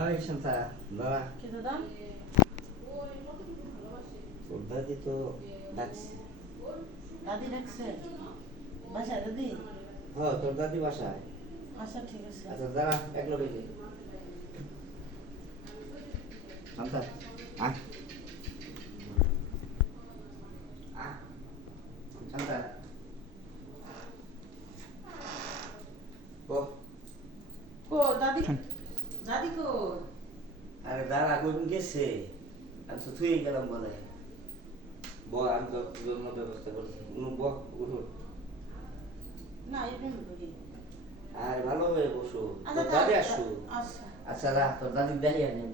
ওই শান্তা দাদা কি দাদা? তোর দাদি তো ডাকছে। দাদি ডাকছে? বাসায় দাদি? হ্যাঁ তোর দাদি বাসায়। আচ্ছা ঠিক আছে। আচ্ছা দাঁড়া এক লোক হয়েছে শান্তা আয় আয় শান্তা বল কো দাদি? দাদি কো? আরে দাঁড়া কোন গেছে আমি তো থুয়ে গেলাম বলে বল আমি তো জন্য ব্যবস্থা করছি বল উঠো না এমনি বলি। আরে ভালো হয়ে বসো আচ্ছা তোর দাদি আসো আচ্ছা আচ্ছা রা তোর দাদি দেখি আনি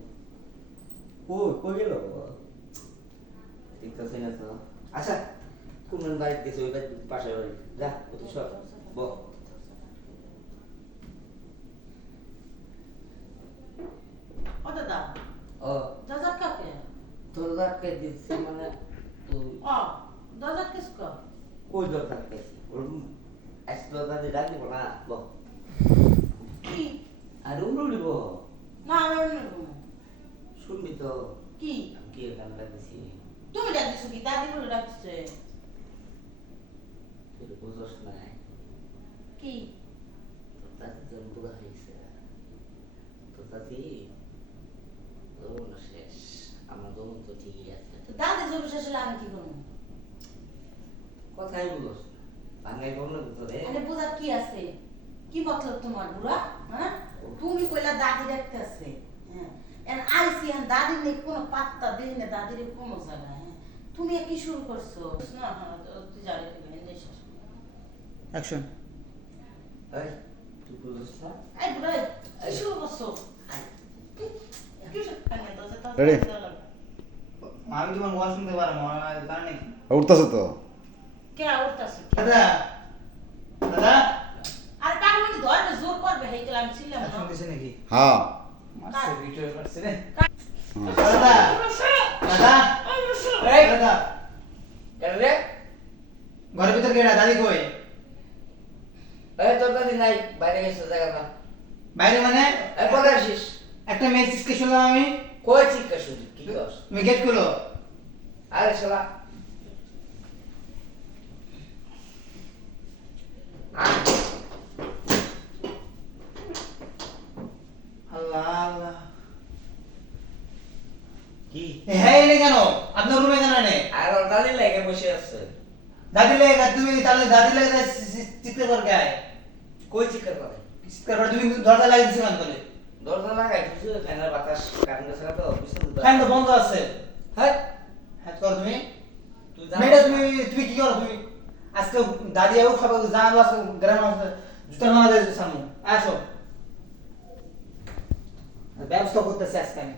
কই কই গেল ঠিক আছে না তো আচ্ছা কোন বাড়িতে গেছে ওই বাড়ির পাশে বাড়ি যা ওটি সব বল ও দাদা ও দাদা কাকে? তোর দাদকে দিচ্ছে মানে তুই ও দাদা কিসকো? কই তোর দাদকে ওর আজ তোর দাদি ডাক দিব না বল কি? আর উড়িব না আমি এমনি বলবো। শুনবি তো কি? আমি কি গান ডাকছি তুমি ডাকছো কি? দাদি বলে ডাকছে। তুই বুঝছ না কি? তোর দাদি তো বুড়া হয়েছে তোর দাদি যৌবন শেষ আমার যৌবন তো ঠিকই আছে তো দাদি জমি শেষ হলে আমি কি করবো? কথাই বলছ বাংলায় বললে তোরে আরে বোঝার কি আছে? কি মতলব তোমার বুড়া? হ্যাঁ তুমি কইলা দাদি দেখতে আছে। হ্যাঁ এন আইসি এন দাদি নেই কোনো পাত্তা দিই না দাদির কোনো জায়গায়। হ্যাঁ তুমি কি শুরু করছো? না হ্যাঁ তুই জানি তুমি এনে শেষ। অ্যাকশন। এই তুই বুঝছ না এই বুড়া কি শুরু করছো? কি শুরু কানে দছে তো Ready? আমি তোমার ওয়াজ শুনতে পারবো না জানি নাকি উঠতেছে তো কে উঠতাছে? দাদা দাদা আর কার মানে ধরবে জোর করবে হেইতলা আমি ছিলাম না। শুনতেছে নাকি হ্যাঁ মারছে ভিডিও করছে রে হুম। দাদা দাদা এই দাদা কেন রে ঘরের ভিতর কেডা দাদি কই এই তোর দাদি নাই বাইরে গেছে জায়গাটা বাইরে মানে এই পরে আসিস একটা মেসেজ কে শুনলাম আমি কই চিৎকার শুনছি কি কস তুমি গেট খুলো আরে শালা আল্লাহ আল্লাহ কি হ্যাঁ এনে কেন আপনার রুমে কেন এনে আর ওর দাদি লাগে বসে আছে দাদি লেগে তুমি তাহলে দাদি লেগে চিৎকার করে গায় কই চিৎকার করে চিৎকার করে তুমি দরজা লাগিয়ে দিছো কেন করে দরজা লাগাই কিছু ফ্যানের বাতাস কারেন্ট ছাড়া তো কিছু ফ্যান তো বন্ধ আছে হ্যাঁ হ্যাঁ করো তুমি তুই মেয়েটা তুমি তুমি কি করো তুমি আজকে দাদি আও খাবো জানাবো আজকে গ্রাম আছে জুতা মারা দিয়ে সামনে আসো ব্যবস্থা করতেছি আজকে আমি